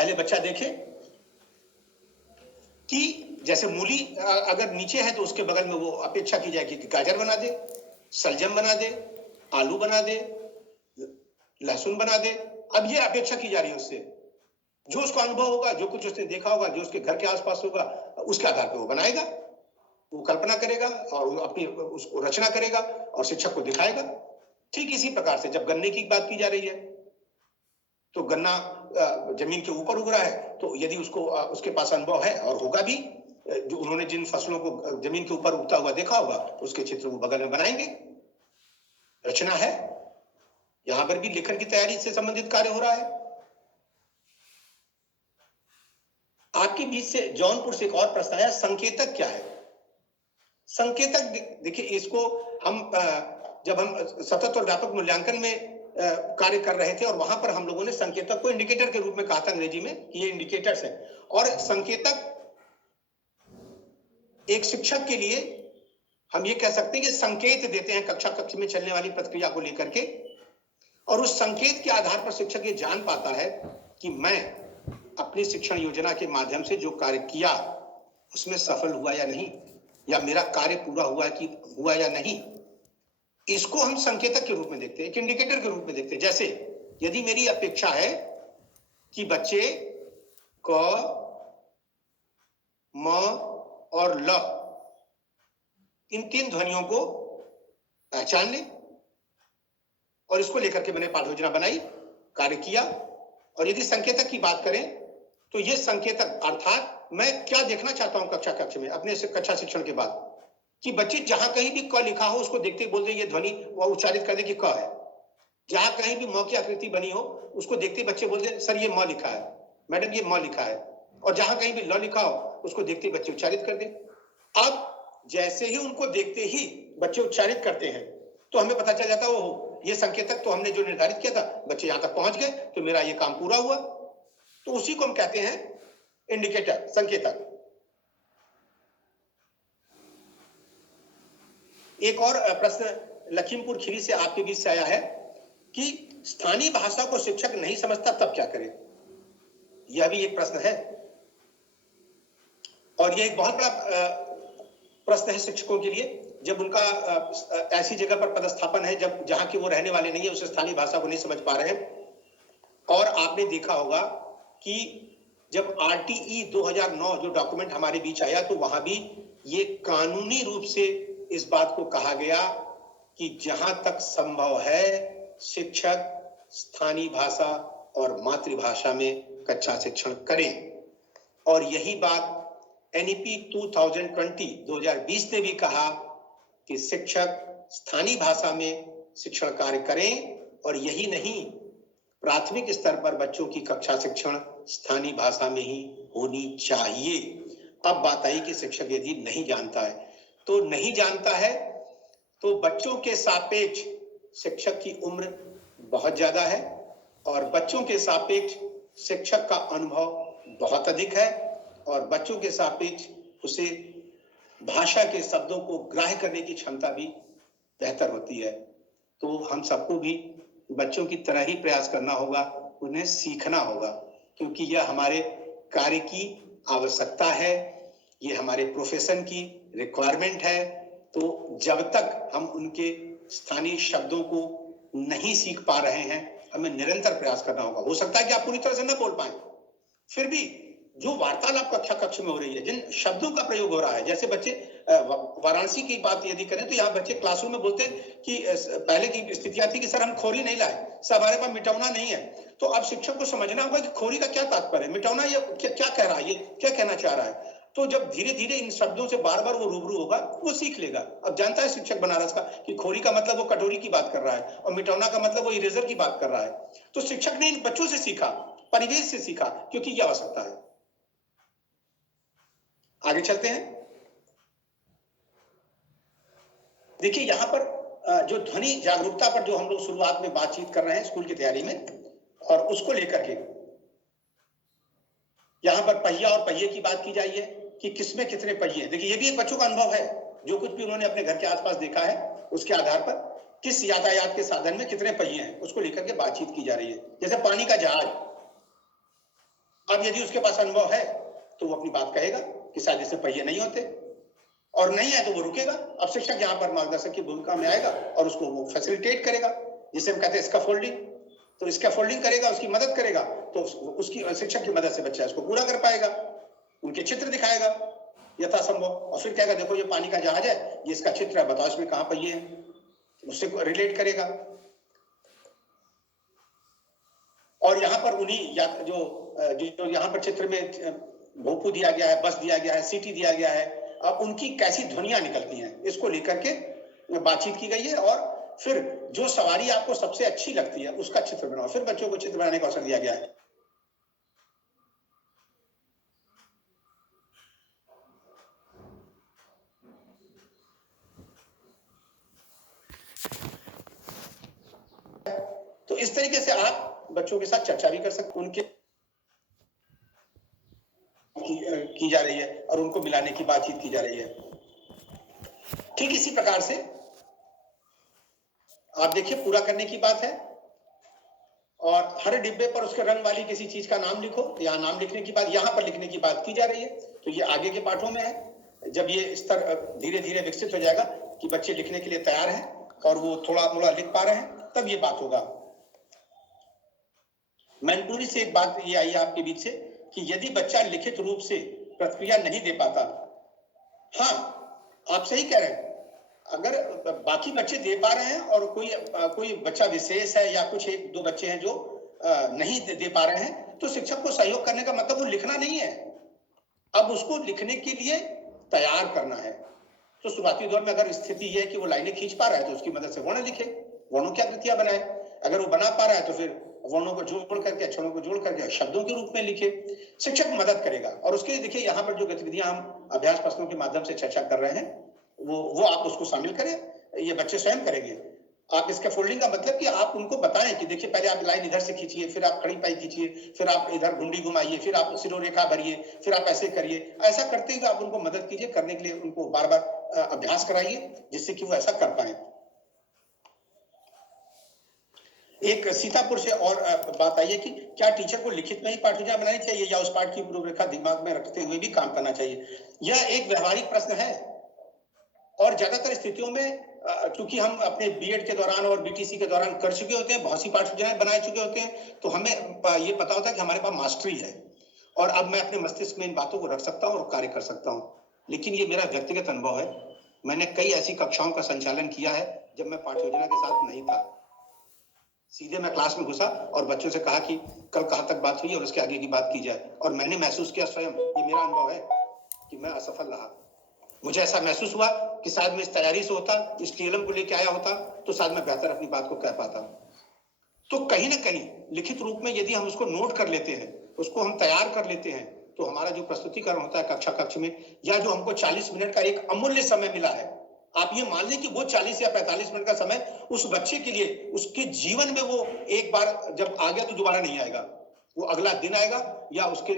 पहले बच्चा देखे कि जैसे मूली अगर नीचे है तो उसके बगल में वो अपेक्षा की जाएगी कि गाजर बना दे, सलजम बना दे, आलू बना दे, लहसुन बना दे। अब ये अपेक्षा की जा रही है उससे, जो उसका अनुभव होगा, जो कुछ उसने देखा होगा, जो उसके घर के आसपास होगा, उसके आधार पर वो बनाएगा, वो कल्पना करेगा और अपनी उसको रचना करेगा और शिक्षक को दिखाएगा। ठीक इसी प्रकार से जब गन्ने की बात की जा रही है तो गन्ना जमीन के ऊपर उग रहा है, तो यदि उसको उसके पास अनुभव है और होगा भी, जो उन्होंने जिन फसलों को जमीन के ऊपर उगता हुआ देखा होगा उसके चित्र वो बगल में बनाएंगे। रचना है, यहां पर भी लेखन की तैयारी से संबंधित कार्य हो रहा है। आपके बीच से जौनपुर से एक और प्रश्न आया, संकेतक क्या है? संकेतक देखिए, इसको हम जब हम सतत और व्यापक मूल्यांकन में कार्य कर रहे थे और वहां पर हम लोगों ने संकेतक को इंडिकेटर के रूप में कहा था अंग्रेजी में कि ये इंडिकेटर्स है। और संकेतक एक शिक्षक के लिए हम ये कह सकते हैं कि संकेत देते हैं कक्ष में चलने वाली प्रक्रिया को लेकर के, और उस संकेत के आधार पर शिक्षक ये जान पाता है कि मैं अपनी शिक्षण योजना के माध्यम से जो कार्य किया उसमें सफल हुआ या नहीं, या मेरा कार्य पूरा हुआ या नहीं। इसको हम संकेतक के रूप में देखते हैं, एक इंडिकेटर के रूप में देखते हैं। जैसे यदि मेरी अपेक्षा है कि बच्चे क, म और ल इन 3 ध्वनियों को पहचान ले, और इसको लेकर के मैंने पाठ योजना बनाई, कार्य किया। और यदि संकेतक की बात करें तो ये संकेतक अर्थात मैं क्या देखना चाहता हूं कक्ष में अपने कक्षा शिक्षण के बाद, कि बच्चे जहां कहीं भी क लिखा हो उसको देखते ही बोल दे ये ध्वनि, वो उच्चारित कर दे कि क है। जहां कहीं भी म की आकृति बनी हो उसको देखते बच्चे बोल दे सर ये म लिखा है, मैडम ये म लिखा है। और जहां कहीं भी ल लिखा हो उसको देखते ही बच्चे उच्चारित कर दे। अब जैसे ही उनको देखते ही बच्चे उच्चारित करते हैं तो हमें पता चल जाता हो ये संकेतक तो हमने जो निर्धारित किया था, बच्चे यहां तक पहुंच गए तो मेरा ये काम पूरा हुआ। तो उसी को हम कहते हैं इंडिकेटर, संकेतक। एक और प्रश्न लखीमपुर खीरी से आपके बीच से आया है कि स्थानीय भाषा को शिक्षक नहीं समझता तब क्या करे? यह भी एक प्रश्न है और यह एक बहुत बड़ा प्रश्न है शिक्षकों के लिए, जब उनका ऐसी जगह पर पदस्थापन है जब जहां के वो रहने वाले नहीं है, उस स्थानीय भाषा को नहीं समझ पा रहे हैं। और आपने देखा होगा कि जब RTE 2009 जो डॉक्यूमेंट हमारे बीच आया तो वहां भी ये कानूनी रूप से इस बात को कहा गया कि जहां तक संभव है शिक्षक स्थानीय भाषा और मातृभाषा में कक्षा शिक्षण करें। और यही बात NEP 2020 ने भी कहा कि शिक्षक स्थानीय भाषा में शिक्षण कार्य करें, और यही नहीं, प्राथमिक स्तर पर बच्चों की कक्षा शिक्षण स्थानीय भाषा में ही होनी चाहिए। अब बात आई कि शिक्षक यदि नहीं जानता है तो नहीं जानता है तो बच्चों के सापेक्ष शिक्षक की उम्र बहुत ज्यादा है और बच्चों के सापेक्ष शिक्षक का अनुभव बहुत अधिक है और बच्चों के सापेक्ष उसे भाषा के शब्दों को ग्राह्य करने की क्षमता भी बेहतर होती है। तो हम सबको भी बच्चों की तरह ही प्रयास करना होगा, उन्हें सीखना होगा, क्योंकि यह हमारे कार्य की आवश्यकता है, ये हमारे प्रोफेशन की रिक्वायरमेंट है। तो जब तक हम उनके स्थानीय शब्दों को नहीं सीख पा रहे हैं हमें निरंतर प्रयास करना होगा। हो सकता है कि आप पूरी तरह से न बोल पाए, फिर भी जो वार्तालाप कक्ष में हो रही है, जिन शब्दों का प्रयोग हो रहा है, जैसे बच्चे वाराणसी की बात यदि करें तो यहाँ बच्चे क्लासरूम में बोलते हैं कि पहले की स्थितियां थी कि सर हम खोरी नहीं लाए, सर हमारे पास मिटौना नहीं है। तो अब शिक्षक को समझना होगा कि खोरी का क्या तात्पर्य है, मिटौना ये क्या कह रहा है, ये क्या कहना चाह रहा है। तो जब धीरे धीरे इन शब्दों से बार बार वो रूबरू होगा वो सीख लेगा। अब जानता है शिक्षक बनारस का कि खोरी का मतलब वो कटोरी की बात कर रहा है और मिटौना का मतलब वो इरेजर की बात कर रहा है। तो शिक्षक ने इन बच्चों से सीखा, परिवेश से सीखा, क्योंकि ये आवश्यकता है। आगे चलते हैं। देखिए यहां पर जो ध्वनि जागरूकता पर जो हम लोग शुरुआत में बातचीत कर रहे हैं स्कूल की तैयारी में, और उसको लेकर के यहां पर पहिया और पहिए की बात की जाइए कि किसमें कितने पहिए हैं। देखिए ये भी एक बच्चों का अनुभव है, जो कुछ भी उन्होंने अपने घर के आसपास देखा है उसके आधार पर किस यातायात के साधन में कितने पहिए हैं उसको लेकर के बातचीत की जा रही है। जैसे पानी का जहाज, अब यदि उसके पास अनुभव है तो वो अपनी बात कहेगा कि शायद इससे पहिए नहीं होते, और नहीं है तो वो रुकेगा। अब शिक्षक यहाँ पर मार्गदर्शक की भूमिका में आएगा और उसको वो फैसिलिटेट करेगा, जिसे हम कहते हैं स्कैफोल्डिंग। तो स्कैफोल्डिंग करेगा, उसकी मदद करेगा, तो उसकी शिक्षक की मदद से बच्चा इसको पूरा कर पाएगा, उनके चित्र दिखाएगा यथासंभव, और फिर कहेगा देखो ये पानी का जहाज है, ये इसका चित्र है, बताओ इसमें कहाँ पहिए हैं, उससे रिलेट करेगा। और यहाँ पर उन्हीं जो यहाँ पर चित्र में भोपू दिया गया है, बस दिया गया है, सिटी दिया गया है, अब उनकी कैसी ध्वनियां निकलती हैं इसको लेकर के बातचीत की गई है। और फिर जो सवारी आपको सबसे अच्छी लगती है उसका चित्र बनाओ, फिर बच्चों को चित्र बनाने का अवसर दिया गया है। तो इस तरीके से आप बच्चों के साथ चर्चा भी कर सकते, उनके की जा रही है और उनको मिलाने की बातचीत की जा रही है। ठीक इसी प्रकार से आप देखिए पूरा करने की बात है, और हर डिब्बे पर उसके रंग वाली किसी चीज का नाम लिखो, या नाम लिखने की बात यहाँ पर लिखने की बात की जा रही है। तो ये आगे के पाठों में है, जब ये स्तर धीरे धीरे विकसित हो जाएगा कि बच्चे लिखने के लिए तैयार हैं और वो थोड़ा थोड़ा लिख पा रहे हैं, तब ये बात होगा। मैनपुरी से एक बात ये आई आपके बीच से कि यदि बच्चा लिखित रूप से प्रतिक्रिया नहीं दे पाता, हाँ आप सही कह रहे हैं, अगर बाकी बच्चे दे पा रहे हैं और कोई बच्चा विशेष है या कुछ एक दो बच्चे हैं जो नहीं दे पा रहे हैं, तो शिक्षक को सहयोग करने का मतलब वो लिखना नहीं है, अब उसको लिखने के लिए तैयार करना है। तो शुरुआती दौर में अगर स्थिति यह है कि वो लाइनें खींच पा रहा है तो उसकी मदद से वर्ण लिखे, वर्णों की आकृतियां बनाए। अगर वो बना पा रहा है तो फिर वर्णों को जोड़ करके, अक्षरों को जोड़ करके शब्दों के रूप में लिखे। शिक्षक मदद करेगा, और उसके लिए देखिए यहाँ पर जो गतिविधियां हम अभ्यास प्रश्नों के माध्यम से चर्चा कर रहे हैं वो आप उसको शामिल करें, ये बच्चे स्वयं करेंगे। आप इसके फोल्डिंग का मतलब कि आप उनको बताएं कि देखिए पहले आप लाइन इधर से खींचिए, फिर आप खड़ी पाई खींचिए, फिर आप इधर घुंडी घुमाइए, फिर आप सिरोरेखा भरिए, फिर आप ऐसे करिए। ऐसा करते हुए आप उनको मदद कीजिए, करने के लिए उनको बार बार अभ्यास कराइए जिससे कि वो ऐसा कर पाए। एक सीतापुर से और बात आई है कि क्या टीचर को लिखित में ही पाठ योजना बनानी चाहिए या उस पाठ की रूपरेखा दिमाग में रखते हुए भी काम करना चाहिए? यह एक व्यवहारिक प्रश्न है, और ज्यादातर स्थितियों में क्योंकि हम अपने बीएड के दौरान और बीटीसी के दौरान कर चुके होते हैं, बहुत सी पाठ योजनाएं बना चुके होते हैं, तो हमें ये पता होता है कि हमारे पास मास्टरी है और अब मैं अपने मस्तिष्क में इन बातों को रख सकता हूँ और कार्य कर सकता हूँ। लेकिन ये मेरा व्यक्तिगत अनुभव है, मैंने कई ऐसी कक्षाओं का संचालन किया है जब मैं पाठ योजना के साथ नहीं था। सीधे मैं क्लास में घुसा और बच्चों से कहा कि कल कहाँ तक बात हुई और उसके आगे की बात की जाए, और मैंने महसूस किया स्वयं, ये मेरा अनुभव है, कि मैं असफल रहा। मुझे ऐसा महसूस हुआ कि शायद मैं इस तैयारी से होता, इस टीएलएम को लेके आया होता तो शायद मैं बेहतर अपनी बात को कह पाता। तो कहीं ना कहीं लिखित रूप में यदि हम उसको नोट कर लेते हैं, उसको हम तैयार कर लेते हैं, तो हमारा जो प्रस्तुतिकरण होता है कक्षा कक्ष में, या जो हमको 40 मिनट का एक अमूल्य समय मिला है, आप ये मान लें कि वो 40 या 45 मिनट का समय उस बच्चे के लिए, उसके जीवन में वो एक बार जब आ गया तो दोबारा नहीं आएगा, वो अगला दिन आएगा या उसके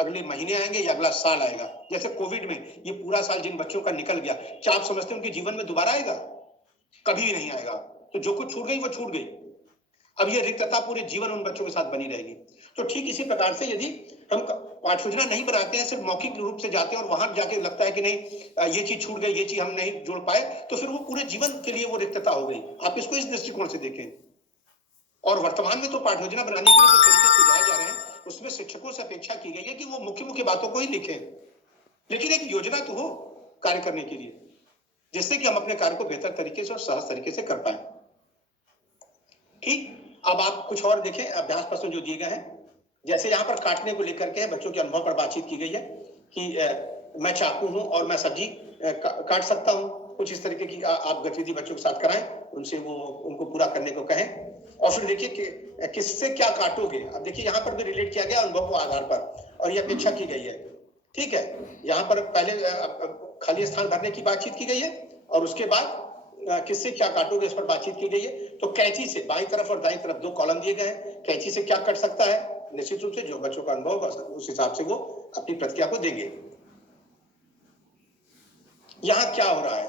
अगले महीने आएंगे या अगला साल आएगा। जैसे कोविड में ये पूरा साल जिन बच्चों का निकल गया, क्या आप समझते हैं उनके जीवन में दोबारा आएगा? कभी भी नहीं आएगा। तो जो कुछ छूट गई वो छूट गई, अब ये रिक्तता पूरे जीवन उन बच्चों के साथ बनी रहेगी। तो ठीक इसी प्रकार से यदि हम पाठ योजना नहीं बनाते हैं, सिर्फ मौखिक रूप से जाते हैं और वहां जाके लगता है कि नहीं ये चीज छूट गई, ये चीज हम नहीं जोड़ पाए, तो फिर वो पूरे जीवन के लिए वो रिक्तता हो गई। आप इसको इस दृष्टिकोण से देखें। और वर्तमान में तो पाठ योजना बनाने के लिए जो तरीके सुझाए जा रहे हैं उसमें शिक्षकों से अपेक्षा की गई है कि वो मुख्य मुख्य बातों को ही लिखें, लेकिन एक योजना तो हो कार्य करने के लिए, जिससे कि हम अपने कार्य को बेहतर तरीके से और सहज तरीके से कर पाए। ठीक, अब आप कुछ और देखें अभ्यास प्रश्न जो दिए गए हैं। जैसे यहाँ पर काटने को लेकर के बच्चों के अनुभव पर बातचीत की गई है कि मैं चाकू हूं और मैं सब्जी काट सकता हूं। कुछ इस तरीके की आप गतिविधि बच्चों के साथ कराएं, उनसे वो उनको पूरा करने को कहें। और फिर देखिए कि किससे क्या काटोगे। अब देखिए यहाँ पर भी रिलेट किया गया अनुभव को आधार पर, और ये अपेक्षा की गई है। ठीक है, यहाँ पर पहले खाली स्थान भरने की बातचीत की गई है और उसके बाद किससे क्या काटोगे इस पर बातचीत की गई है। तो कैंची से बाईं तरफ और दाईं तरफ 2 कॉलम दिए गए हैं, कैंची से क्या कट सकता है, निश्चित रूप से जो बच्चों का अनुभव होगा उस हिसाब से वो अपनी प्रतिक्रिया को देंगे। यहां क्या हो रहा है,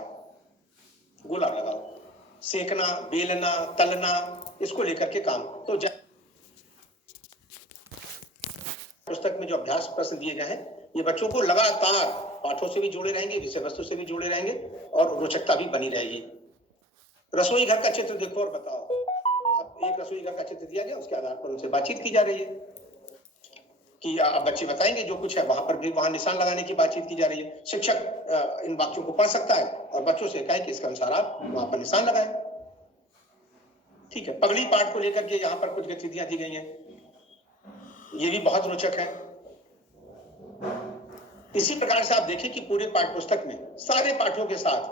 गोला लगाओ, सेकना, बेलना, तलना, इसको लेकर के काम। तो पुस्तक में जो अभ्यास प्रश्न दिए गए हैं, ये बच्चों को लगातार पाठों से भी जुड़े रहेंगे, विषय वस्तु से भी जुड़े रहेंगे और रोचकता भी बनी रहेगी। रसोई घर का चित्र देखो और बताओ। अब एक रसोई घर का चित्र दिया गया, उसके आधार पर उनसे बातचीत की जा रही है कि अब बच्चे बताएंगे जो कुछ है, वहां पर भी वहां निशान लगाने की बातचीत की जा रही है। शिक्षक इन वाक्यों को पढ़ सकता है और बच्चों से कहे कि इसके अनुसार आप वहां पर निशान लगाएं। ठीक है, पगड़ी पाठ को लेकर के यहाँ पर कुछ गतिविधियां दी गई हैं, ये भी बहुत रोचक है। इसी प्रकार से आप देखें कि पूरे पाठ्य पुस्तक में सारे पाठों के साथ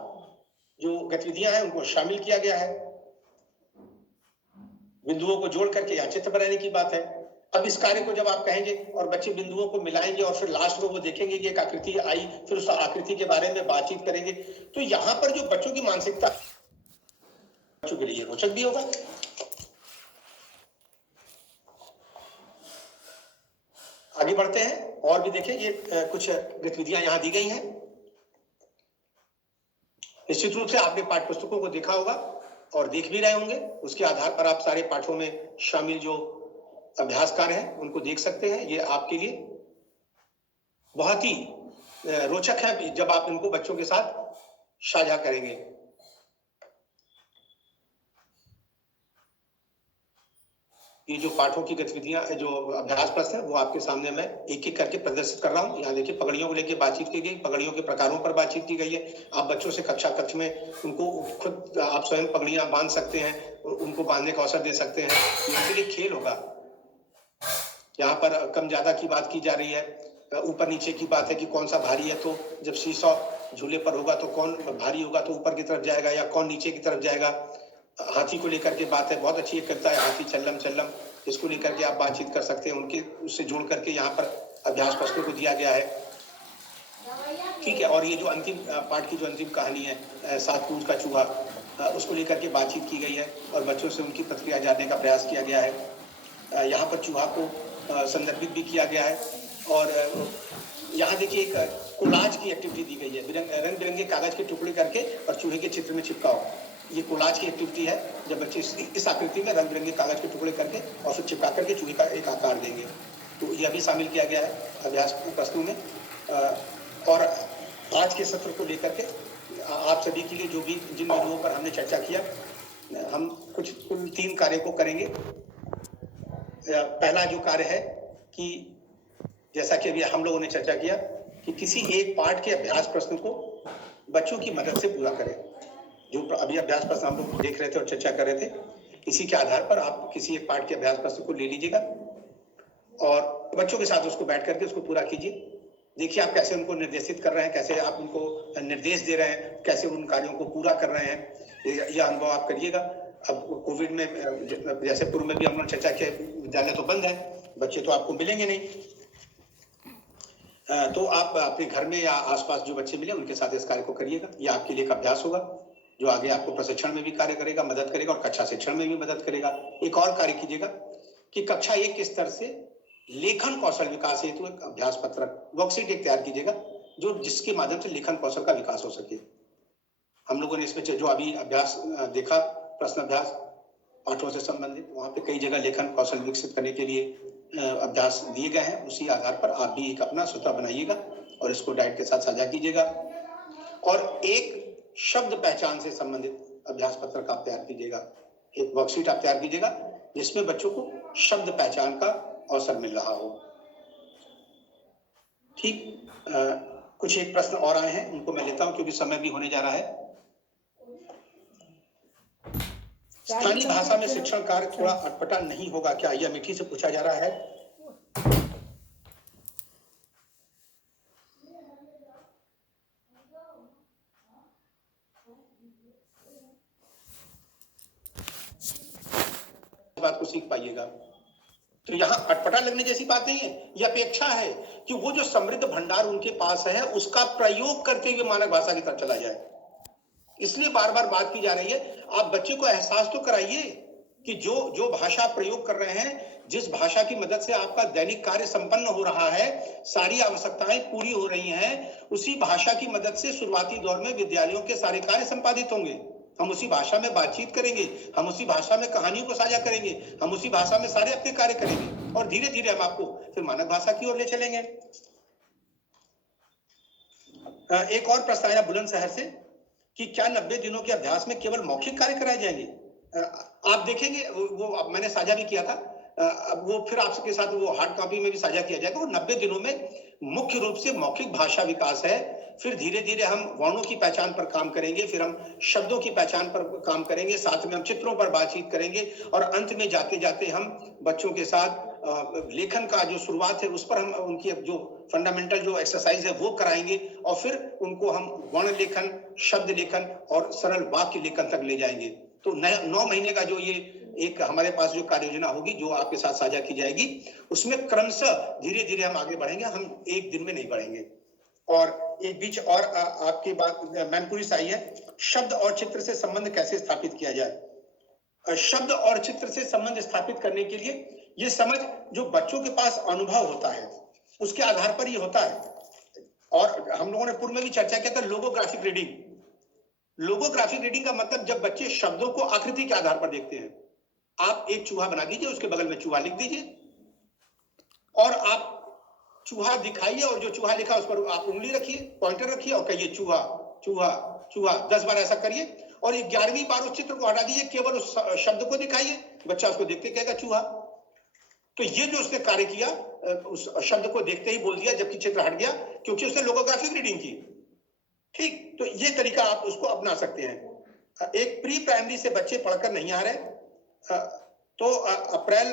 जो गतिविधियां हैं उनको शामिल किया गया है। बिंदुओं को जोड़ करके यहाँ चित्र बनाने की बात है। अब इस कार्य को जब आप कहेंगे और बच्चे बिंदुओं को मिलाएंगे और फिर लास्ट में वो देखेंगे कि एक आकृति आई, फिर उस आकृति के बारे में बातचीत करेंगे, तो यहाँ पर जो बच्चों की मानसिकता बच्चों के लिए रोचक भी होगा। आगे बढ़ते हैं और भी देखें, ये कुछ गतिविधियां यहाँ दी गई हैं। निश्चित रूप से आपने पाठ्य पुस्तकों को देखा होगा और देख भी रहे होंगे, उसके आधार पर आप सारे पाठों में शामिल जो अभ्यास कार्य हैं उनको देख सकते हैं। ये आपके लिए बहुत ही रोचक है जब आप इनको बच्चों के साथ साझा करेंगे। ये जो पाठों की गतिविधियां, जो अभ्यास प्रश्न है, वो आपके सामने मैं एक एक करके प्रदर्शित कर रहा हूँ। यहाँ देखिए, पगड़ियों को लेकर बातचीत की गई, पगड़ियों के प्रकारों पर बातचीत की गई है। आप बच्चों से कक्षा कक्ष में उनको खुद आप स्वयं पगड़ियां बांध सकते हैं, उनको बांधने का अवसर दे सकते हैं। उनके लिए खेल होगा। यहाँ पर कम ज्यादा की बात की जा रही है, ऊपर नीचे की बात है कि कौन सा भारी है। तो जब सीसॉ झूले पर होगा तो कौन भारी होगा, तो ऊपर की तरफ जाएगा या कौन नीचे की तरफ जाएगा। हाथी को लेकर के बात है, बहुत अच्छी एक कविता है, हाथी चल्लम चल्लम, इसको लेकर के आप बातचीत कर सकते हैं। उनके उससे जोड़ करके यहाँ पर अभ्यास प्रश्नों को दिया गया है। ठीक है, और ये जो अंतिम पाठ की जो अंतिम कहानी है, 7 पूंछ का चूहा, उसको लेकर के बातचीत की गई है और बच्चों से उनकी प्रतिक्रिया जानने का प्रयास किया गया है। यहाँ पर चूहा को संदर्भित भी किया गया है। और यहाँ देखिए, एक कोलाज की एक्टिविटी दी गई है, रंग बिरंगे कागज के टुकड़े करके और चूहे के चित्र में चिपकाओ। ये कोलाज की एक्टिविटी है, जब बच्चे इस आकृति में रंग बिरंगे कागज के टुकड़े करके और फिर चिपका करके चूहे का एक आकार देंगे। तो यह भी शामिल किया गया है अभ्यास प्रश्नों में। और आज के सत्र को लेकर के आप सभी के लिए जो भी जिन बिंदुओं पर हमने चर्चा किया, हम कुल 3 कार्य को करेंगे। पहला जो कार्य है कि जैसा कि अभी हम लोगों ने चर्चा किया कि किसी एक पाठ के अभ्यास प्रश्न को बच्चों की मदद से पूरा करें। जो अभी अभ्यास प्रश्न हम लोग देख रहे थे और चर्चा कर रहे थे, इसी के आधार पर आप किसी एक पाठ के अभ्यास प्रश्न को ले लीजिएगा और बच्चों के साथ उसको बैठ करके उसको पूरा कीजिए। देखिए आप कैसे उनको निर्देशित कर रहे हैं, कैसे आप उनको निर्देश दे रहे हैं, कैसे उन कार्यों को पूरा कर रहे हैं, यह अनुभव आप करिएगा। अब कोविड में जैसे पूर्व में भी हम लोग चर्चा किया, विद्यालय तो बंद है, बच्चे तो आपको मिलेंगे नहीं, तो आप अपने घर में या आसपास जो बच्चे मिले उनके साथ इस कार्य को करिएगा। यह आपके लिए एक अभ्यास होगा जो आगे आपको प्रशिक्षण में भी कार्य करेगा, मदद करेगा और कक्षा शिक्षण में भी मदद करेगा। एक और कार्य कीजिएगा कि कक्षा 1 के स्तर से लेखन कौशल विकास हेतु एक अभ्यास पत्रक, वर्कशीट एक तैयार कीजिएगा, जो जिसके माध्यम से लेखन कौशल का विकास हो सके। हम लोगों ने इसमें जो अभी अभ्यास देखा, प्रश्न अभ्यास पाठों से संबंधित, वहां पे कई जगह लेखन कौशल विकसित करने के लिए अभ्यास दिए गए हैं। उसी आधार पर आप भी एक अपना स्वतः बनाइएगा और इसको डाइट के साथ साझा कीजिएगा। और एक शब्द पहचान से संबंधित अभ्यास पत्रक आप तैयार कीजिएगा, एक वर्कशीट आप तैयार कीजिएगा जिसमें बच्चों को शब्द पहचान का अवसर मिल रहा हो। ठीक, कुछ एक प्रश्न और आए हैं, उनको मैं लेता हूं क्योंकि समय भी होने जा रहा है। स्थानीय भाषा में शिक्षण कार्य थोड़ा अटपटा नहीं होगा क्या, यह अमेठी से पूछा जा रहा है। बात को सीख पाइएगा। तो यहाँ अटपटा लगने जैसी बात नहीं है, यह अपेक्षा है कि वो जो समृद्ध भंडार उनके पास है उसका प्रयोग करके हुए मानक भाषा की तरफ चला जाए। इसलिए बार बार बात की जा रही है, आप बच्चे को एहसास तो कराइए कि जो भाषा प्रयोग कर रहे हैं, जिस भाषा की मदद से आपका दैनिक कार्य संपन्न हो रहा है, सारी आवश्यकताएं पूरी हो रही हैं, उसी भाषा की मदद से शुरुआती दौर में विद्यालयों के सारे कार्य संपादित होंगे। हम उसी भाषा में बातचीत करेंगे, हम उसी भाषा में कहानियों को साझा करेंगे, हम उसी भाषा में सारे अपने कार्य करेंगे और धीरे धीरे हम आपको फिर मानक भाषा की ओर ले चलेंगे। एक और प्रश्न आया बुलंदशहर से कि क्या 90 दिनों के अभ्यास में केवल मौखिक कार्य कराए जाएंगे? आप देखेंगे वो मैंने साझा भी किया था, अब वो फिर आपके साथ वो हार्ड कॉपी में भी साझा किया जाएगा। वो 90 दिनों में मुख्य रूप से मौखिक भाषा विकास है, फिर धीरे धीरे हम वर्णों की पहचान पर काम करेंगे, फिर हम शब्दों की पहचान पर काम करेंगे, साथ में हम चित्रों पर बातचीत करेंगे और अंत में जाते जाते हम बच्चों के साथ लेखन का जो शुरुआत है उस पर हम उनकी जो फंडामेंटल जो एक्सरसाइज है वो कराएंगे और फिर उनको हम वर्ण लेखन, शब्द लेखन और सरल वाक्य लेखन तक ले जाएंगे। तो 9 महीने का जो ये एक हमारे पास जो कार्य योजना होगी जो आपके साथ साझा की जाएगी, उसमें क्रमशः धीरे धीरे हम आगे बढ़ेंगे, हम एक दिन में नहीं बढ़ेंगे। और एक बीच और आपकी बात मैनपुरी से आई है, शब्द और चित्र से संबंध कैसे स्थापित किया जाए? शब्द और चित्र से संबंध स्थापित करने के लिए ये समझ जो बच्चों के पास अनुभव होता है उसके आधार पर ये होता है। और हम लोगों ने पूर्व में भी चर्चा किया था लोगोग्राफिक रीडिंग। लोगोग्राफिक रीडिंग का मतलब जब बच्चे शब्दों को आकृति के आधार पर देखते हैं। आप एक चूहा बना दीजिए, उसके बगल में चूहा लिख दीजिए और आप चूहा दिखाइए और जो चूहा लिखा उस पर आप उंगली रखिए, पॉइंटर रखिए और कहिए चूहा चूहा चूहा। 10 बार ऐसा करिए और 11वीं बार उस चित्र को हटा दीजिए, केवल उस शब्द को दिखाइए, बच्चा उसको देखते कहेगा चूहा। तो ये जो उसने कार्य किया, उस शब्द को देखते ही बोल दिया जबकि चित्र हट गया, क्योंकि उसने लोगोग्राफिक रीडिंग की। ठीक, तो ये तरीका आप उसको अपना सकते हैं। एक प्री प्राइमरी से बच्चे पढ़कर नहीं आ रहे, तो अप्रैल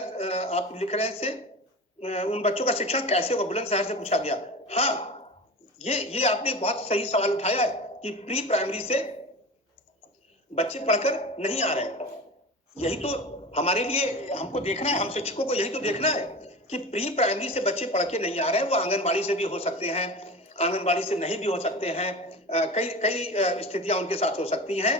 आप लिख रहे से उन बच्चों का शिक्षण कैसे होगा, बुलंदशहर से पूछा गया। हाँ, ये आपने बहुत सही सवाल उठाया है कि प्री प्राइमरी से बच्चे पढ़कर नहीं आ रहे हैं। यही तो हमारे लिए हमको देखना है, हम शिक्षकों को यही तो देखना है कि प्री प्राइमरी से बच्चे पढ़ के नहीं आ रहे हैं। वो आंगनबाड़ी से भी हो सकते हैं, आंगनबाड़ी से नहीं भी हो सकते हैं, कई स्थितियां उनके साथ हो सकती हैं।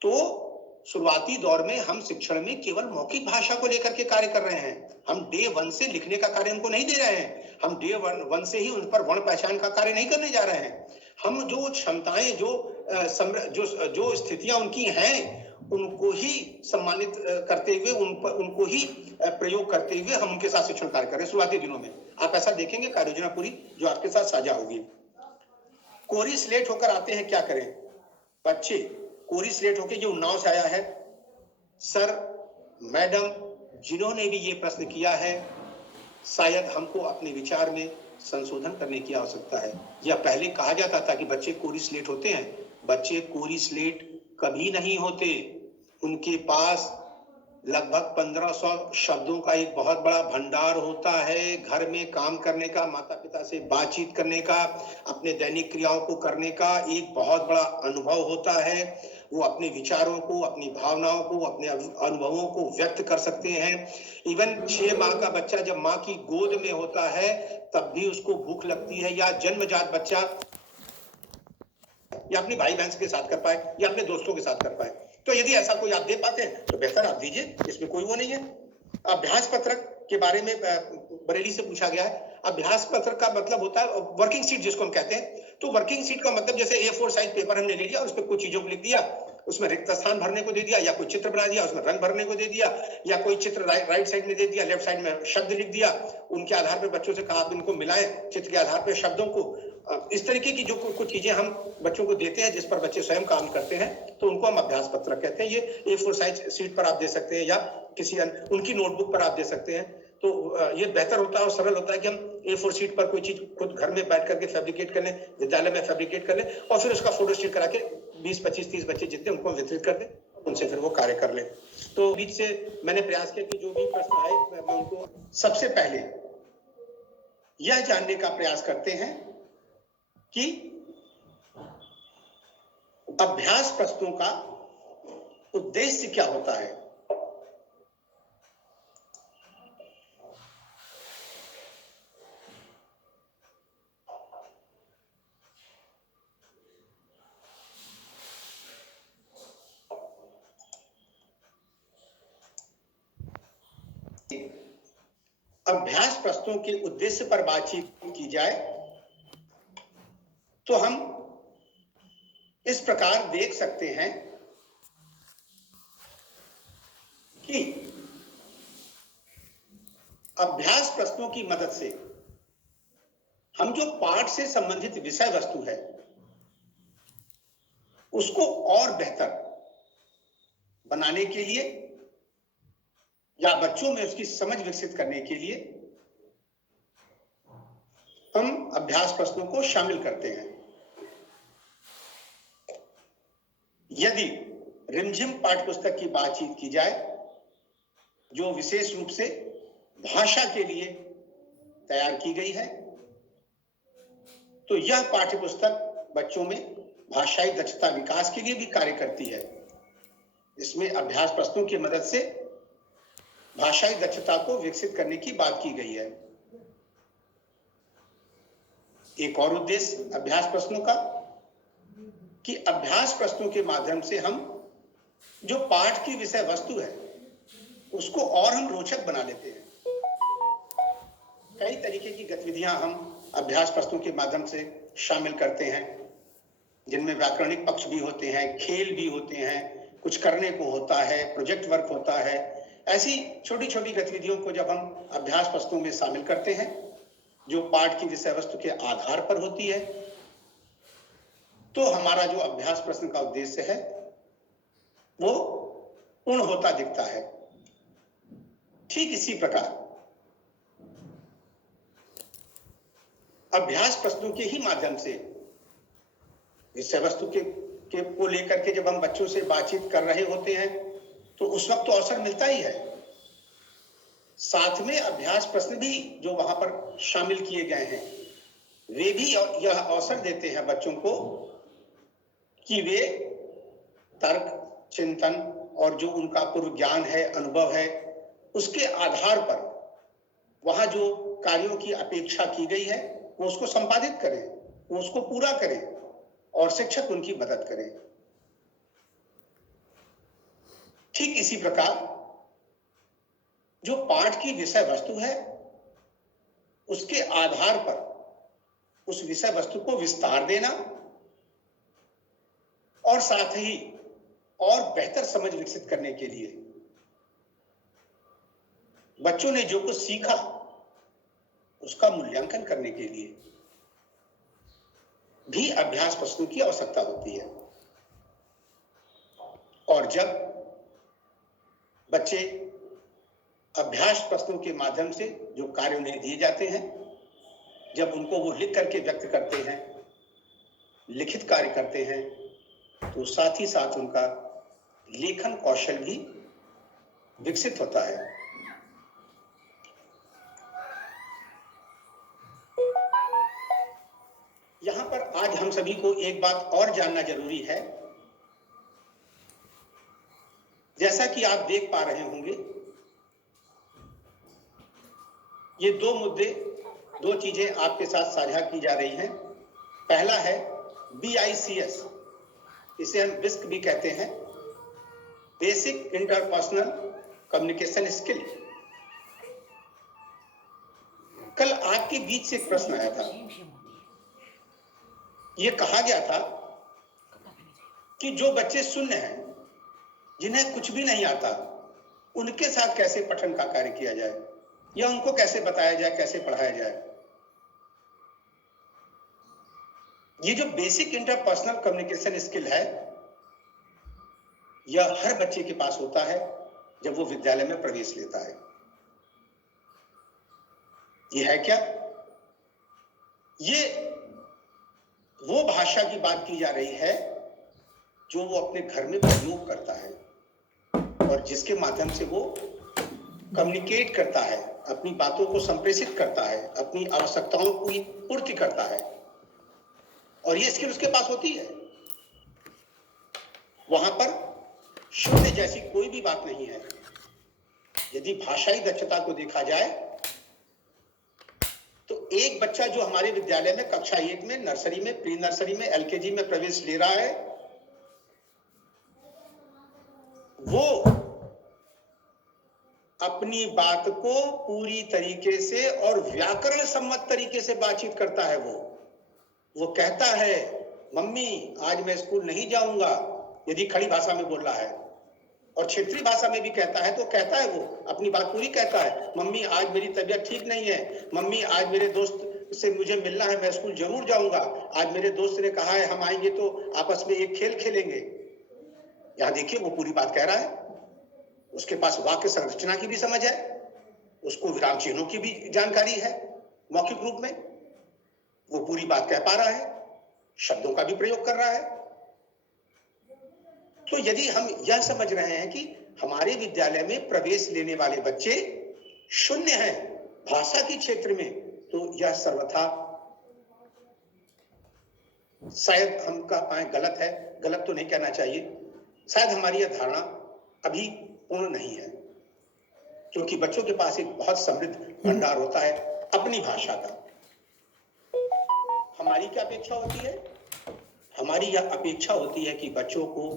तो शुरुआती दौर में हम शिक्षण में केवल मौखिक भाषा को लेकर के कार्य कर रहे हैं। हम डे 1 से लिखने का कार्य उनको नहीं दे रहे हैं, हम डे 1 से ही उन पर वर्ण पहचान का कार्य नहीं करने जा रहे हैं। हम जो क्षमताएं जो स्थितियां उनकी हैं उनको ही सम्मानित करते हुए उनको ही प्रयोग करते हुए हम उनके साथ शिक्षण कार्य कर रहे हैं शुरुआती दिनों में। आप ऐसा देखेंगे कार्य योजना पूरी जो आपके साथ साझा होगी। कोरी स्लेट होकर आते हैं, क्या करें? बच्चे कोरी स्लेट होकर, ये उन्नाव से आया है। सर, मैडम जिन्होंने भी ये प्रश्न किया है, शायद हमको अपने विचार में संशोधन करने की आवश्यकता है। यह पहले कहा जाता था कि बच्चे कोरी स्लेट होते हैं। बच्चे कोरी स्लेट कभी नहीं होते। उनके पास लगभग 1500 शब्दों का एक बहुत बड़ा भंडार होता है। घर में काम करने का, माता पिता से बातचीत करने का, अपने दैनिक क्रियाओं को करने का एक बहुत बड़ा अनुभव होता है। वो अपने विचारों को, अपनी भावनाओं को, अपने अनुभवों को व्यक्त कर सकते हैं। इवन 6 माह का बच्चा जब माँ की गोद में होता है तब भी उसको भूख लगती है, या जन्मजात बच्चा या अपने भाई बहन के साथ कर पाए या अपने दोस्तों के साथ कर पाए। तो यदि ऐसा कोई आप दे पाते हैं तो बेहतर आप दीजिए, इसमें कोई वो नहीं है। अभ्यास पत्रक के बारे में बरेली से पूछा गया है। अभ्यास पत्रक का मतलब होता है वर्किंग शीट जिसको हम कहते हैं। तो वर्किंग शीट का मतलब जैसे A4 साइज पेपर हमने ले लिया और उस पर कुछ चीजों को लिख दिया, उसमें रिक्त स्थान भरने को दे दिया, या कोई चित्र बना दिया उसमें रंग भरने को दे दिया, या कोई चित्र राइट साइड में दे दिया, लेफ्ट साइड में शब्द लिख दिया। उनके आधार पर बच्चों से कहा आप इनको मिलाएं चित्र के आधार पर शब्दों को। इस तरीके की जो कुछ चीजें हम बच्चों को देते हैं जिस पर बच्चे स्वयं काम करते हैं, तो उनको हम अभ्यास पत्रक कहते हैं। ये A4 साइज शीट पर आप दे सकते हैं या किसी उनकी नोटबुक पर आप दे सकते हैं। तो ये बेहतर होता है और सरल होता है कि हम A4 शीट पर कोई चीज खुद घर में बैठ करके फैब्रिकेट कर लें, विद्यालय में फैब्रिकेट कर लें और फिर उसका फोटो स्टेट करा के 20, 25, 30 बच्चे जितने उनको वितरित कर दें, उनसे फिर वो कार्य कर लें। तो बीच से मैंने प्रयास किया कि जो भी प्रश्न आए मैं उनको सबसे पहले यह जानने का प्रयास करते हैं कि अभ्यास प्रश्नों का उद्देश्य क्या होता है। अभ्यास प्रश्नों के उद्देश्य पर बातचीत की जाए तो हम इस प्रकार देख सकते हैं कि अभ्यास प्रश्नों की मदद से हम जो पाठ से संबंधित विषय वस्तु है उसको और बेहतर बनाने के लिए या बच्चों में उसकी समझ विकसित करने के लिए हम अभ्यास प्रश्नों को शामिल करते हैं। यदि रिमझिम पाठ्यपुस्तक की बातचीत की जाए जो विशेष रूप से भाषा के लिए तैयार की गई है, तो यह पाठ्यपुस्तक बच्चों में भाषाई दक्षता विकास के लिए भी कार्य करती है। इसमें अभ्यास प्रश्नों की मदद से भाषाई दक्षता को विकसित करने की बात की गई है। एक और उद्देश्य अभ्यास प्रश्नों का कि अभ्यास प्रश्नों के माध्यम से हम जो पाठ की विषय वस्तु है उसको और हम रोचक बना लेते हैं। कई तरीके की गतिविधियां हम अभ्यास प्रश्नों के माध्यम से शामिल करते हैं, जिनमें व्याकरणिक पक्ष भी होते हैं, खेल भी होते हैं, कुछ करने को होता है, प्रोजेक्ट वर्क होता है। ऐसी छोटी छोटी गतिविधियों को जब हम अभ्यास प्रश्नों में शामिल करते हैं जो पाठ की विषय वस्तु के आधार पर होती है, तो हमारा जो अभ्यास प्रश्न का उद्देश्य है वो पूर्ण होता दिखता है। ठीक इसी प्रकार अभ्यास प्रश्नों के ही माध्यम से विषय वस्तु के को लेकर के जब हम बच्चों से बातचीत कर रहे होते हैं तो उस वक्त तो अवसर मिलता ही है, साथ में अभ्यास प्रश्न भी जो वहां पर शामिल किए गए हैं वे भी यह अवसर देते हैं बच्चों को कि वे तर्क, चिंतन और जो उनका पूर्व ज्ञान है, अनुभव है, उसके आधार पर वहां जो कार्यों की अपेक्षा की गई है वो उसको संपादित करें, वो उसको पूरा करें और शिक्षक उनकी मदद करें। ठीक इसी प्रकार जो पाठ की विषय वस्तु है उसके आधार पर उस विषय वस्तु को विस्तार देना और साथ ही और बेहतर समझ विकसित करने के लिए बच्चों ने जो कुछ सीखा उसका मूल्यांकन करने के लिए भी अभ्यास प्रश्नों की आवश्यकता होती है। और जब बच्चे अभ्यास प्रश्नों के माध्यम से जो कार्य उन्हें दिए जाते हैं, जब उनको वो लिख करके व्यक्त करते हैं, लिखित कार्य करते हैं, तो साथ ही साथ उनका लेखन कौशल भी विकसित होता है। यहां पर आज हम सभी को एक बात और जानना जरूरी है। जैसा कि आप देख पा रहे होंगे, ये दो मुद्दे, दो चीजें आपके साथ साझा की जा रही हैं। पहला है BICS, इसे हम बिस्क भी कहते हैं, बेसिक इंटरपर्सनल कम्युनिकेशन स्किल। कल आपके बीच से एक प्रश्न आया था, ये कहा गया था कि जो बच्चे शून्य हैं, जिन्हें कुछ भी नहीं आता, उनके साथ कैसे पठन का कार्य किया जाए या उनको कैसे बताया जाए, कैसे पढ़ाया जाए। ये जो बेसिक इंटरपर्सनल कम्युनिकेशन स्किल है, यह हर बच्चे के पास होता है जब वो विद्यालय में प्रवेश लेता है। ये है क्या? ये वो भाषा की बात की जा रही है जो वो अपने घर में प्रयोग करता है और जिसके माध्यम से वो कम्युनिकेट करता है, अपनी बातों को संप्रेषित करता है, अपनी आवश्यकताओं की पूर्ति करता है, और ये स्किल उसके पास होती है। वहां पर शून्य जैसी कोई भी बात नहीं है। यदि भाषाई दक्षता को देखा जाए तो एक बच्चा जो हमारे विद्यालय में कक्षा 1 में, नर्सरी में, प्री नर्सरी में, LKG में प्रवेश ले रहा है, वो अपनी बात को पूरी तरीके से और व्याकरण सम्मत तरीके से बातचीत करता है। वो कहता है, मम्मी आज मैं स्कूल नहीं जाऊंगा, यदि खड़ी भाषा में बोल रहा है, और क्षेत्रीय भाषा में भी कहता है तो कहता है, वो अपनी बात पूरी कहता है, मम्मी आज मेरी तबीयत ठीक नहीं है, मम्मी आज मेरे दोस्त से मुझे मिलना है, मैं स्कूल जरूर जाऊंगा, आज मेरे दोस्त ने कहा है हम आएंगे तो आपस में एक खेल खेलेंगे। यहां देखिए वो पूरी बात कह रहा है, उसके पास वाक्य संरचना की भी समझ है, उसको विराम चिन्हों की भी जानकारी है मौखिक रूप में, वो पूरी बात कह पा रहा है, शब्दों का भी प्रयोग कर रहा है। तो यदि हम यह समझ रहे हैं कि हमारे विद्यालय में प्रवेश लेने वाले बच्चे शून्य हैं भाषा के क्षेत्र में, तो यह सर्वथा शायद हम कह पाए गलत है, गलत तो नहीं कहना चाहिए, शायद हमारी यह धारणा अभी पूर्ण नहीं है, क्योंकि बच्चों के पास एक बहुत समृद्ध भंडार होता है अपनी भाषा का। हमारी क्या अपेक्षा होती है? हमारी यह अपेक्षा होती है कि बच्चों को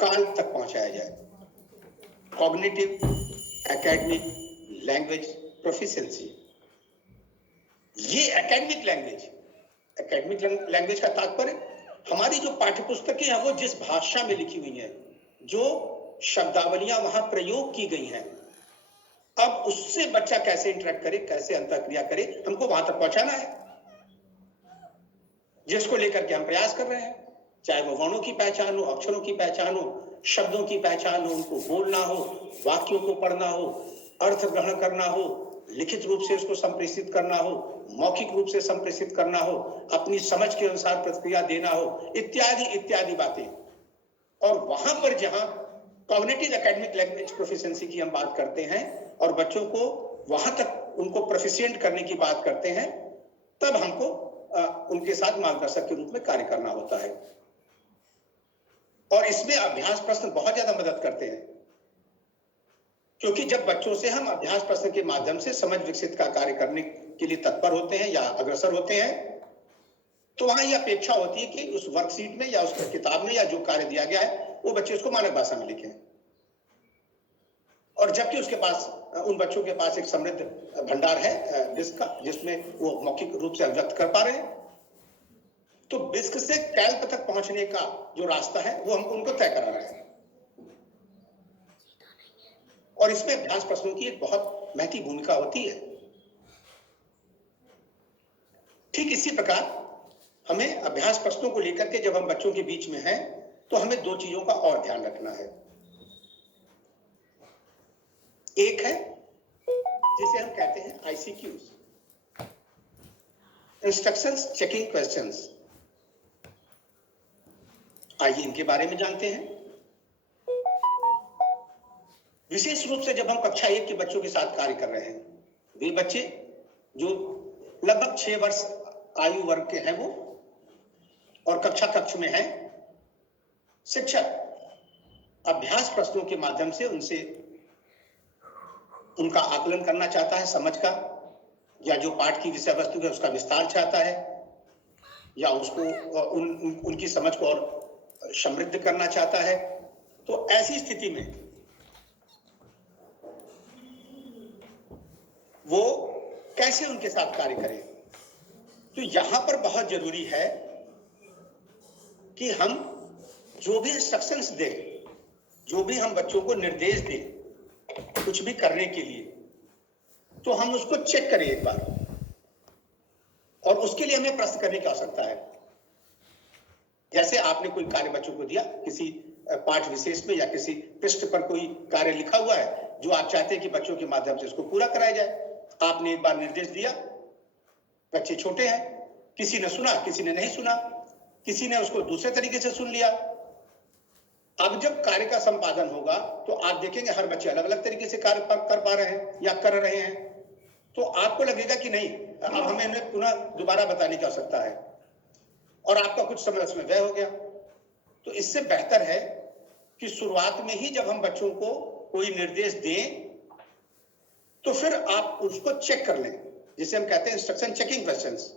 काल तक पहुंचाया जाए, कॉग्निटिव एकेडमिक लैंग्वेज प्रोफिशिएंसी। ये एकेडमिक लैंग्वेज का तात्पर्य हमारी जो पाठ्यपुस्तकें हैं वो जिस भाषा में लिखी हुई हैं, जो शब्दावलियां वहां प्रयोग की गई हैं, अब उससे बच्चा कैसे इंटरेक्ट करे, कैसे अंतःक्रिया करे, हमको वहां तक पहुंचाना है, जिसको लेकर के हम प्रयास कर रहे हैं। चाहे वो वर्णों की पहचान हो, अक्षरों की पहचान हो, शब्दों की पहचान हो, उनको बोलना हो, वाक्यों को पढ़ना हो, अर्थ ग्रहण करना हो, लिखित रूप से उसको संप्रेषित करना हो, मौखिक रूप से संप्रेषित करना हो, अपनी समझ के अनुसार प्रतिक्रिया देना हो, इत्यादि इत्यादि बातें। और वहां पर जहां कॉग्निटिव एकेडमिक लैंग्वेज प्रोफिशिएंसी की हम बात करते हैं और बच्चों को वहां तक उनको प्रोफिशिएंट करने की बात करते हैं, तब हमको उनके साथ मार्गदर्शक के रूप में कार्य करना होता है। और इसमें अभ्यास प्रश्न बहुत ज्यादा मदद करते हैं, क्योंकि जब बच्चों से हम अभ्यास प्रश्न के माध्यम से समझ विकसित का कार्य करने के लिए तत्पर होते हैं या अग्रसर होते हैं, तो वहां यह अपेक्षा होती है कि उस वर्कशीट में या उस किताब में या जो कार्य दिया गया है वो बच्चे उसको मानक भाषा में लिखें। और जबकि उसके पास, उन बच्चों के पास एक समृद्ध भंडार है बिस्क का, जिसमें वो मौखिक रूप से अभिव्यक्त कर पा रहे हैं, तो बिस्क से कैल्प तक पहुंचने का जो रास्ता है वो हमको उनको तय करा रहे हैं। और इसमें अभ्यास प्रश्नों की एक बहुत महत्वपूर्ण भूमिका होती है। ठीक इसी प्रकार हमें अभ्यास प्रश्नों को लेकर के जब हम बच्चों के बीच में हैं, तो हमें दो चीजों का और ध्यान रखना है। एक है जिसे हम कहते हैं ICQs, इंस्ट्रक्शंस चेकिंग क्वेश्चंस। आइए इनके बारे में जानते हैं। विशेष रूप से जब हम कक्षा 1 के बच्चों के साथ कार्य कर रहे हैं, वे बच्चे जो लगभग 6 वर्ष आयु वर्ग के हैं वो, और कक्षा कक्ष में हैं, शिक्षक अभ्यास प्रश्नों के माध्यम से उनसे उनका आकलन करना चाहता है समझ का, या जो पाठ की विषय वस्तु है उसका विस्तार चाहता है, या उसको उनकी समझ को और समृद्ध करना चाहता है। तो ऐसी स्थिति में वो कैसे उनके साथ कार्य करे? तो यहां पर बहुत जरूरी है कि हम जो भी इंस्ट्रक्शंस दें, जो भी हम बच्चों को निर्देश दें कुछ भी करने के लिए, तो हम उसको चेक करें एक बार, और उसके लिए हमें प्रश्न करने की आवश्यकता है। जैसे आपने कोई कार्य बच्चों को दिया, किसी पाठ विशेष में या किसी पृष्ठ पर कोई कार्य लिखा हुआ है जो आप चाहते हैं कि बच्चों के माध्यम से उसको पूरा कराया जाए। आपने एक बार निर्देश दिया, बच्चे छोटे हैं, किसी ने सुना, किसी ने नहीं सुना, किसी ने उसको दूसरे तरीके से सुन लिया। अब जब कार्य का संपादन होगा तो आप देखेंगे हर बच्चे अलग अलग तरीके से कार्य कर पा रहे हैं या कर रहे हैं, तो आपको लगेगा कि नहीं, अब हमें इन्हें पुनः दोबारा बताने की आवश्यकता है, और आपका कुछ समय उसमें व्यय हो गया। तो इससे बेहतर है कि शुरुआत में ही जब हम बच्चों को कोई निर्देश दें तो फिर आप उसको चेक कर लें, जिसे हम कहते हैं इंस्ट्रक्शन चेकिंग क्वेश्चंस।